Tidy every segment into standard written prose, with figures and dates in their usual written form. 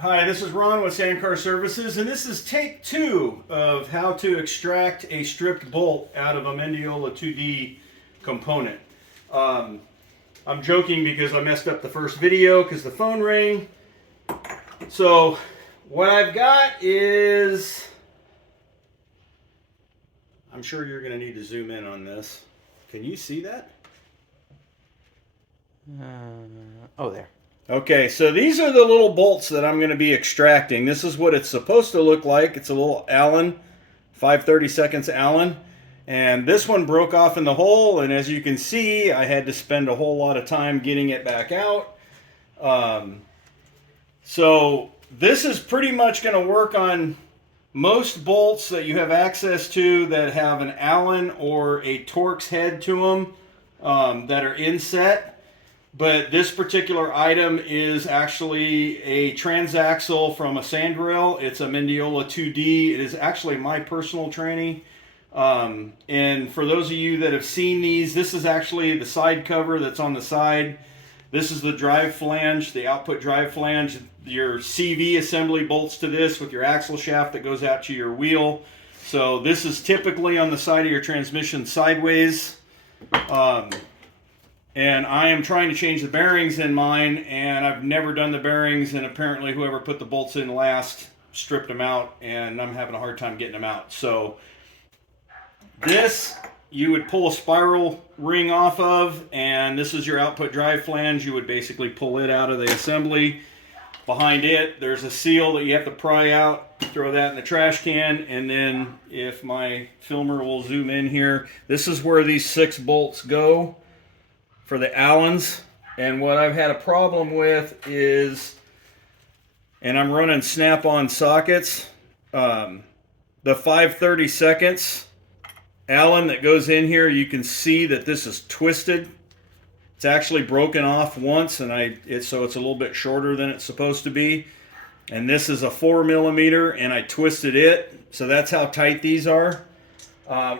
Hi, this is Ron with Sandcar Services, and this is take 2 of how to extract a stripped bolt out of a mendeola 2D component. I'm joking because I messed up the first video because the phone rang. So what I've got is, I'm sure you're going to need to zoom in on this. Can you see that? Oh, there. Okay, so these are the little bolts that I'm going to be extracting. This is what it's supposed to look like. It's a little Allen, 5/32 Allen. And this one broke off in the hole, and as you can see, I had to spend a whole lot of time getting it back out. So this is pretty much going to work on most bolts that you have access to that have an Allen or a Torx head to them that are inset. But this particular item is actually a transaxle from a sandrail. It's a mendeola 2D. It is actually my personal tranny. And for those of you that have seen these, this is actually the side cover that's on the side. This is the drive flange, the output drive flange. Your CV assembly bolts to this with your axle shaft that goes out to your wheel. So this is typically on the side of your transmission sideways. And I am trying to change the bearings in mine, and I've never done the bearings, and apparently whoever put the bolts in last stripped them out, and I'm having a hard time getting them out. So this, you would pull a spiral ring off of, and this is your output drive flange. You would basically pull it out of the assembly. Behind it, there's a seal that you have to pry out, throw that in the trash can, and then if my filmer will zoom in here, this is where these 6 bolts go for the Allens. And what I've had a problem with is, and I'm running snap-on sockets, the 5/32 Allen that goes in here, you can see that this is twisted. It's actually broken off once, and so it's a little bit shorter than it's supposed to be. And this is a 4mm, and I twisted it, so that's how tight these are.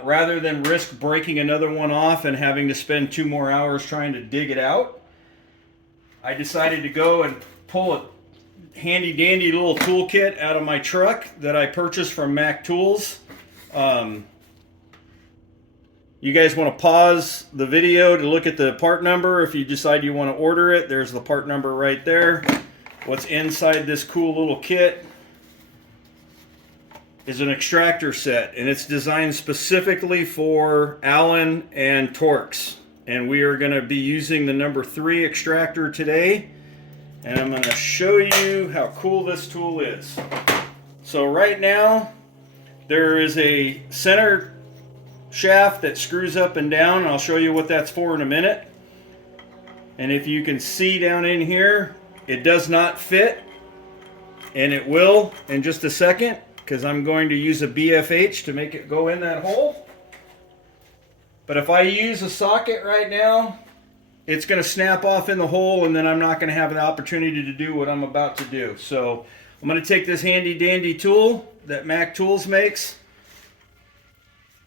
Rather than risk breaking another one off and having to spend 2 more hours trying to dig it out, I decided to go and pull a handy dandy little toolkit out of my truck that I purchased from Mac Tools. You guys want to pause the video to look at the part number if you decide you want to order it. There's the part number right there. What's inside this cool little kit is an extractor set, and it's designed specifically for Allen and Torx. And we are going to be using the number 3 extractor today, and I'm going to show you how cool this tool is. So right now there is a center shaft that screws up and down, and I'll show you what that's for in a minute. And if you can see down in here, it does not fit, and it will in just a second, because I'm going to use a BFH to make it go in that hole. But if I use a socket right now, it's going to snap off in the hole, and then I'm not going to have the opportunity to do what I'm about to do. So I'm going to take this handy dandy tool that Mac Tools makes.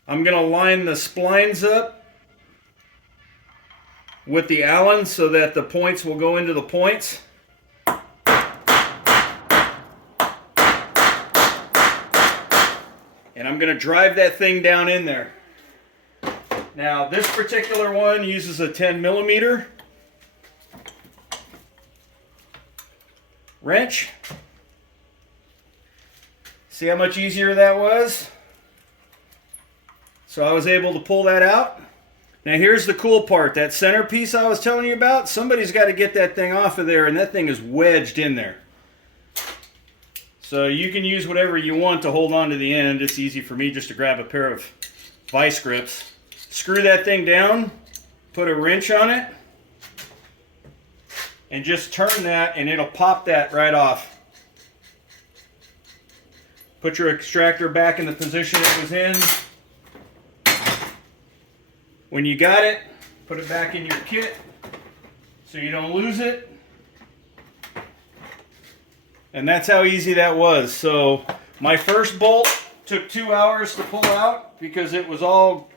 I'm going to line the splines up with the Allen so that the points will go into the points. And I'm going to drive that thing down in there. Now this particular one uses a 10mm wrench. See how much easier that was? So I was able to pull that out. Now here's the cool part. That centerpiece I was telling you about, somebody's got to get that thing off of there, and that thing is wedged in there. So you can use whatever you want to hold on to the end. It's easy for me just to grab a pair of vice grips. Screw that thing down, put a wrench on it, and just turn that, and it'll pop that right off. Put your extractor back in the position it was in. When you got it, put it back in your kit so you don't lose it. And that's how easy that was. So my first bolt took 2 hours to pull out because it was all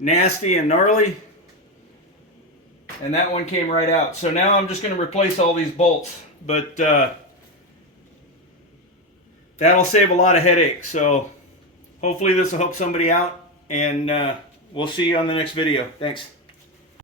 nasty and gnarly. And that one came right out. So now I'm just going to replace all these bolts. But that'll save a lot of headaches. So hopefully this will help somebody out, and we'll see you on the next video. Thanks.